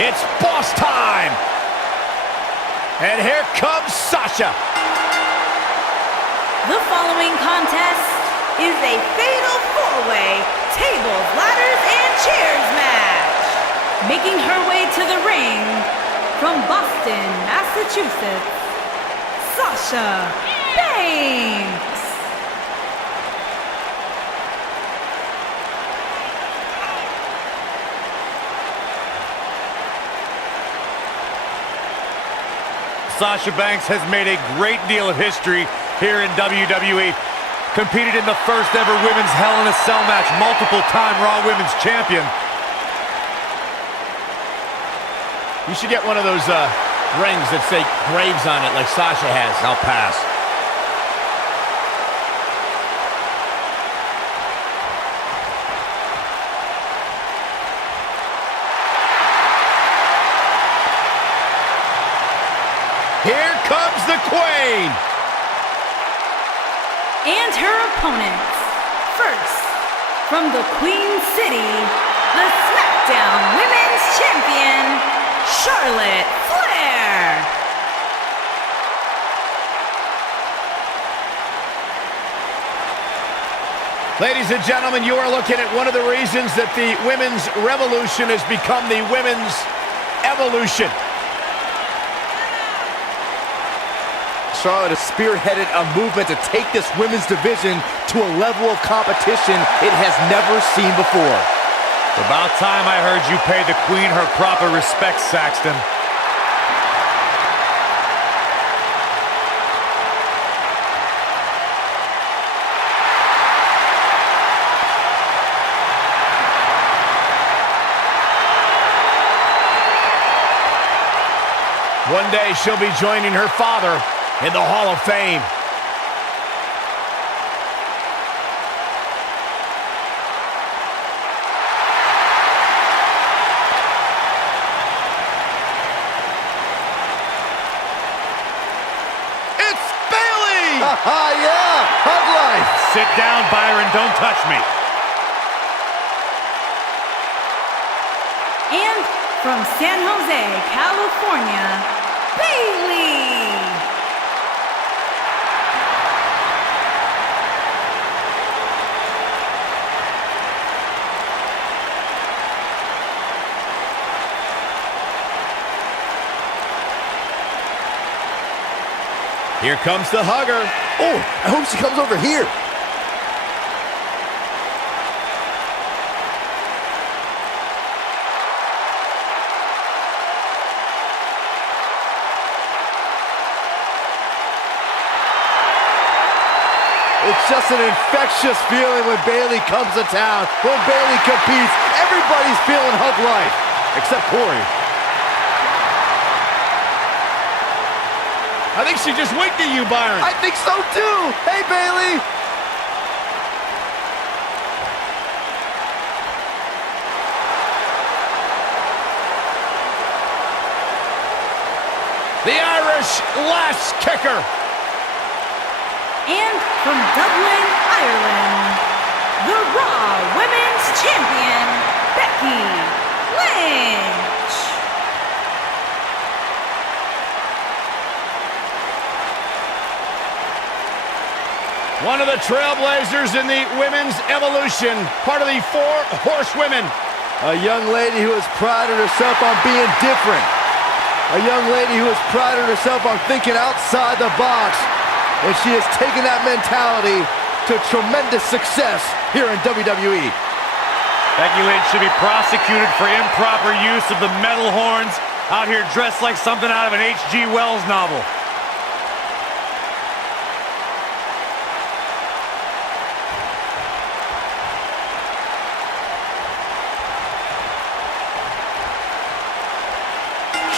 It's boss time. And here comes Sasha. The following contest is a fatal four-way tables, ladders, and chairs match. Making her way to the ring from Boston, Massachusetts, Sasha Banks. Sasha Banks has made a great deal of history here in WWE. Competed in the first ever women's Hell in a Cell match, multiple-time Raw Women's Champion. You should get one of those rings that say Graves on it like Sasha has. I'll pass. Here comes the Queen! And her opponents. First, from the Queen City, the SmackDown Women's Champion, Charlotte Flair. Ladies and gentlemen, you are looking at one of the reasons that the women's revolution has become the women's evolution. Charlotte has spearheaded a movement to take this women's division to a level of competition it has never seen before. It's about time I heard you pay the Queen her proper respect, Saxton. One day she'll be joining her father in the Hall of Fame. It's Bayley! Yeah! Hug life! Sit down, Byron. Don't touch me. And from San Jose, California, Bayley. Here comes the hugger. Oh, I hope she comes over here. It's just an infectious feeling when Bayley comes to town. When Bayley competes, everybody's feeling hug life, except Corey. I think she just winked at you, Byron. I think so too. Hey, Bayley. The Irish lash kicker. And from Dublin, Ireland, the Raw Women's Champion, Becky Lynch. One of the trailblazers in the women's evolution, part of the Four Horsewomen. A young lady who has prided herself on being different. A young lady who has prided herself on thinking outside the box. And she has taken that mentality to tremendous success here in WWE. Becky Lynch should be prosecuted for improper use of the metal horns, out here dressed like something out of an H.G. Wells novel.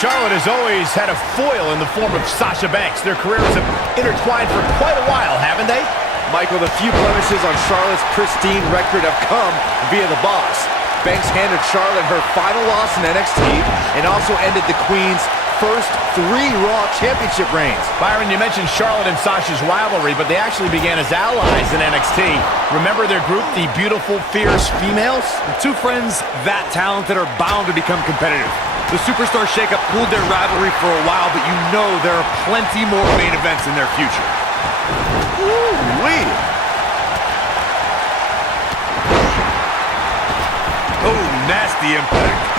Charlotte has always had a foil in the form of Sasha Banks. Their careers have intertwined for quite a while, haven't they? Michael, the few blemishes on Charlotte's pristine record have come via the boss. Banks handed Charlotte her final loss in NXT and also ended the Queen's first 3 Raw Championship reigns. Byron, you mentioned Charlotte and Sasha's rivalry, but they actually began as allies in NXT. Remember their group, the Beautiful, Fierce Females? The two friends that talented are bound to become competitive. The Superstar shakeup cooled their rivalry for a while, but you know there are plenty more main events in their future. Woo-wee. Oh, nasty impact.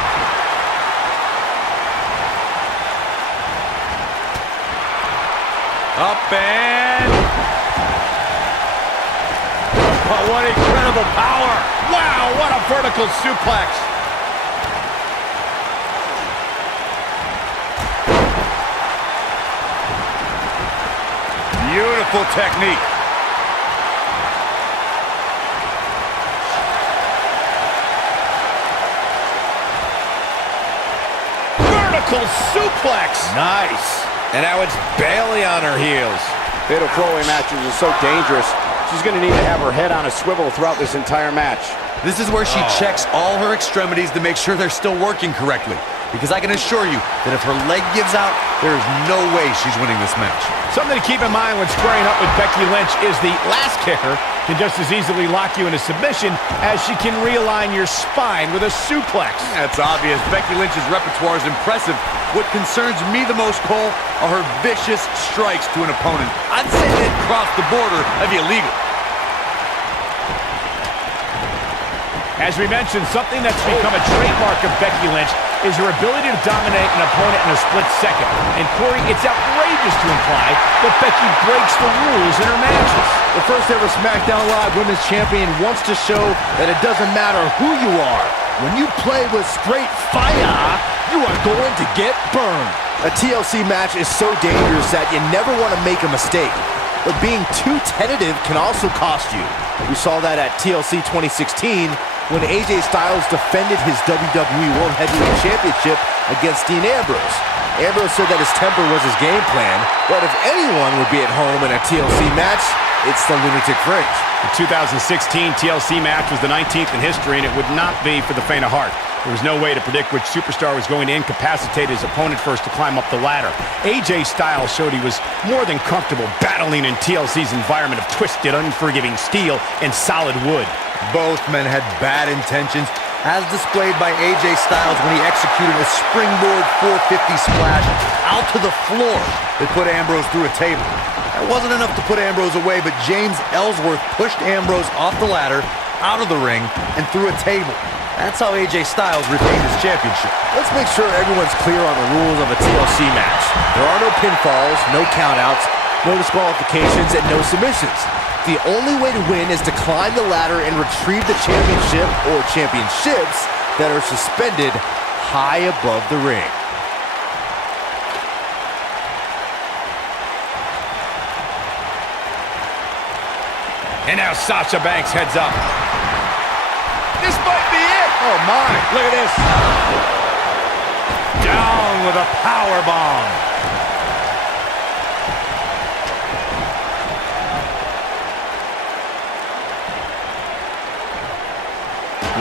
Up and... Oh, what incredible power. Wow, what a vertical suplex. Beautiful technique. Vertical suplex. Nice. And now it's Bayley on her heels. Fatal four-way matches are so dangerous. She's going to need to have her head on a swivel throughout this entire match. This is where she checks all her extremities to make sure they're still working correctly. Because I can assure you that if her leg gives out, there is no way she's winning this match. Something to keep in mind when squaring up with Becky Lynch is the last kicker can just as easily lock you into submission as she can realign your spine with a suplex. That's obvious. Becky Lynch's repertoire is impressive. What concerns me the most, Cole, are her vicious strikes to an opponent. I'd say they'd cross the border of illegal. As we mentioned, something that's become a trademark of Becky Lynch is her ability to dominate an opponent in a split second. And Corey, it's outrageous to imply that Becky breaks the rules in her matches. The first ever SmackDown Live Women's Champion wants to show that it doesn't matter who you are. When you play with straight fire, you are going to get burned. A TLC match is so dangerous that you never want to make a mistake. But being too tentative can also cost you. We saw that at TLC 2016 when AJ Styles defended his WWE World Heavyweight Championship against Dean Ambrose. Ambrose said that his temper was his game plan, but if anyone would be at home in a TLC match, it's the Lunatic Fringe. The 2016 TLC match was the 19th in history, and it would not be for the faint of heart. There was no way to predict which superstar was going to incapacitate his opponent first to climb up the ladder. AJ Styles showed he was more than comfortable battling in TLC's environment of twisted, unforgiving steel and solid wood. Both men had bad intentions, as displayed by AJ Styles when he executed a springboard 450 splash out to the floor that put Ambrose through a table. That wasn't enough to put Ambrose away, but James Ellsworth pushed Ambrose off the ladder, out of the ring, and through a table. That's how AJ Styles retained his championship. Let's make sure everyone's clear on the rules of a TLC match. There are no pinfalls, no countouts, no disqualifications, and no submissions. The only way to win is to climb the ladder and retrieve the championship or championships that are suspended high above the ring. And now Sasha Banks heads up. This might be it! Oh my, look at this. Down with a power bomb.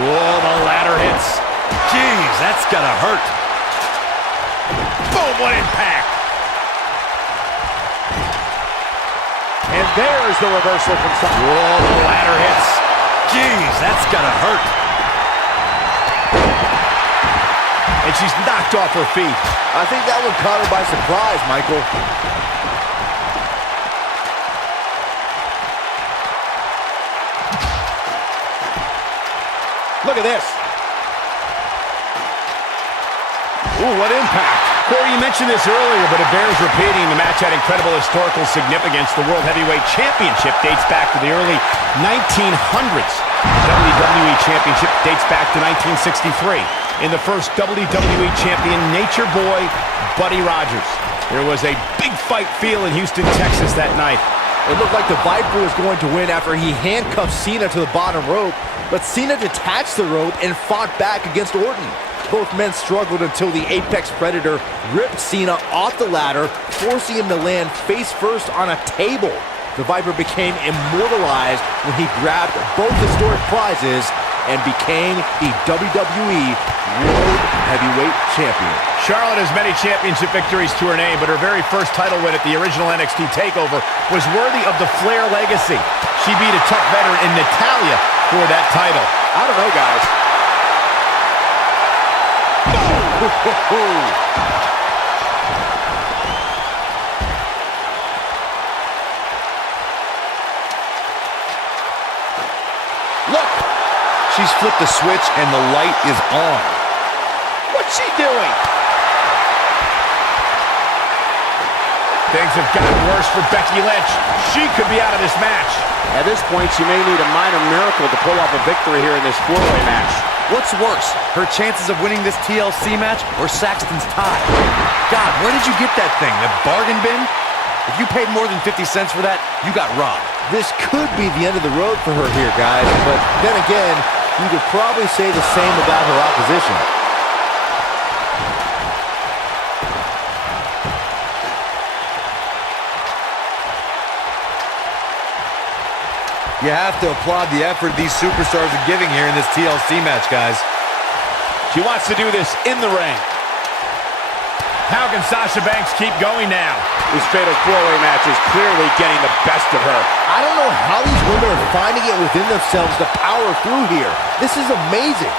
Whoa, the ladder hits. Jeez, that's gotta hurt. Boom, what impact. And there's the reversal from Sasha. Whoa, the ladder hits. Jeez, that's gotta hurt. And she's knocked off her feet. I think that one caught her by surprise, Michael. Look at this. Ooh, what impact. Corey, you mentioned this earlier, but it bears repeating. The match had incredible historical significance. The World Heavyweight Championship dates back to the early 1900s. The WWE Championship dates back to 1963. In the first WWE Champion, Nature Boy, Buddy Rogers. There was a big fight feel in Houston, Texas that night. It looked like the Viper was going to win after he handcuffed Cena to the bottom rope, but Cena detached the rope and fought back against Orton. Both men struggled until the Apex Predator ripped Cena off the ladder, forcing him to land face first on a table. The Viper became immortalized when he grabbed both historic prizes and became the WWE World Heavyweight Champion. Charlotte has many championship victories to her name, but her very first title win at the original NXT TakeOver was worthy of the Flair legacy. She beat a tough veteran in Natalya for that title. I don't know, guys. Boom! Look! She's flipped the switch and the light is on. What's she doing? Things have gotten worse for Becky Lynch. She could be out of this match. At this point, she may need a minor miracle to pull off a victory here in this four-way match. What's worse, her chances of winning this TLC match or Saxton's tie? God, where did you get that thing? The bargain bin? If you paid more than 50 cents for that, you got robbed. This could be the end of the road for her here, guys, but then again, you could probably say the same about her opposition. You have to applaud the effort these superstars are giving here in this TLC match, guys. She wants to do this in the ring. How can Sasha Banks keep going now? This fatal four-way match is clearly getting the best of her. I don't know how these women are finding it within themselves to power through here. This is amazing.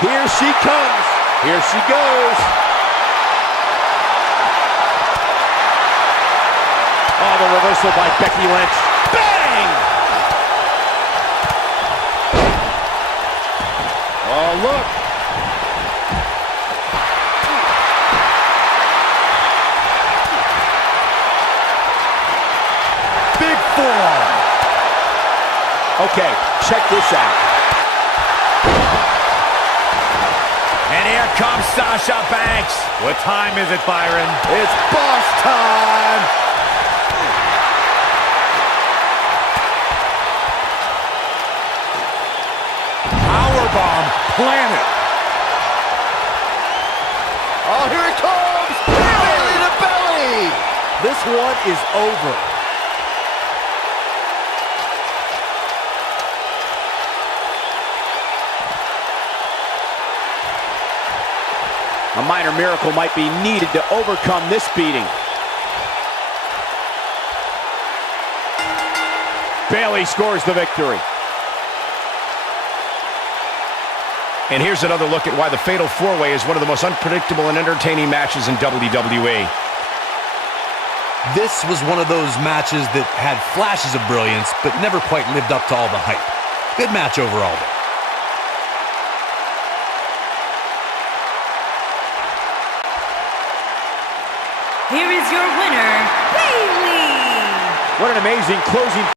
Here she comes. Here she goes. Oh, the reversal by Becky Lynch. Bang! Oh, look. Big forearm. Okay, check this out. And here comes Sasha Banks. What time is it, Byron? It's boss time. Powerbomb planet. Oh, here it comes! Belly to belly! This one is over. A minor miracle might be needed to overcome this beating. Bayley scores the victory. And here's another look at why the Fatal 4-Way is one of the most unpredictable and entertaining matches in WWE. This was one of those matches that had flashes of brilliance, but never quite lived up to all the hype. Good match overall, though. Here is your winner, Bayley. What an amazing closing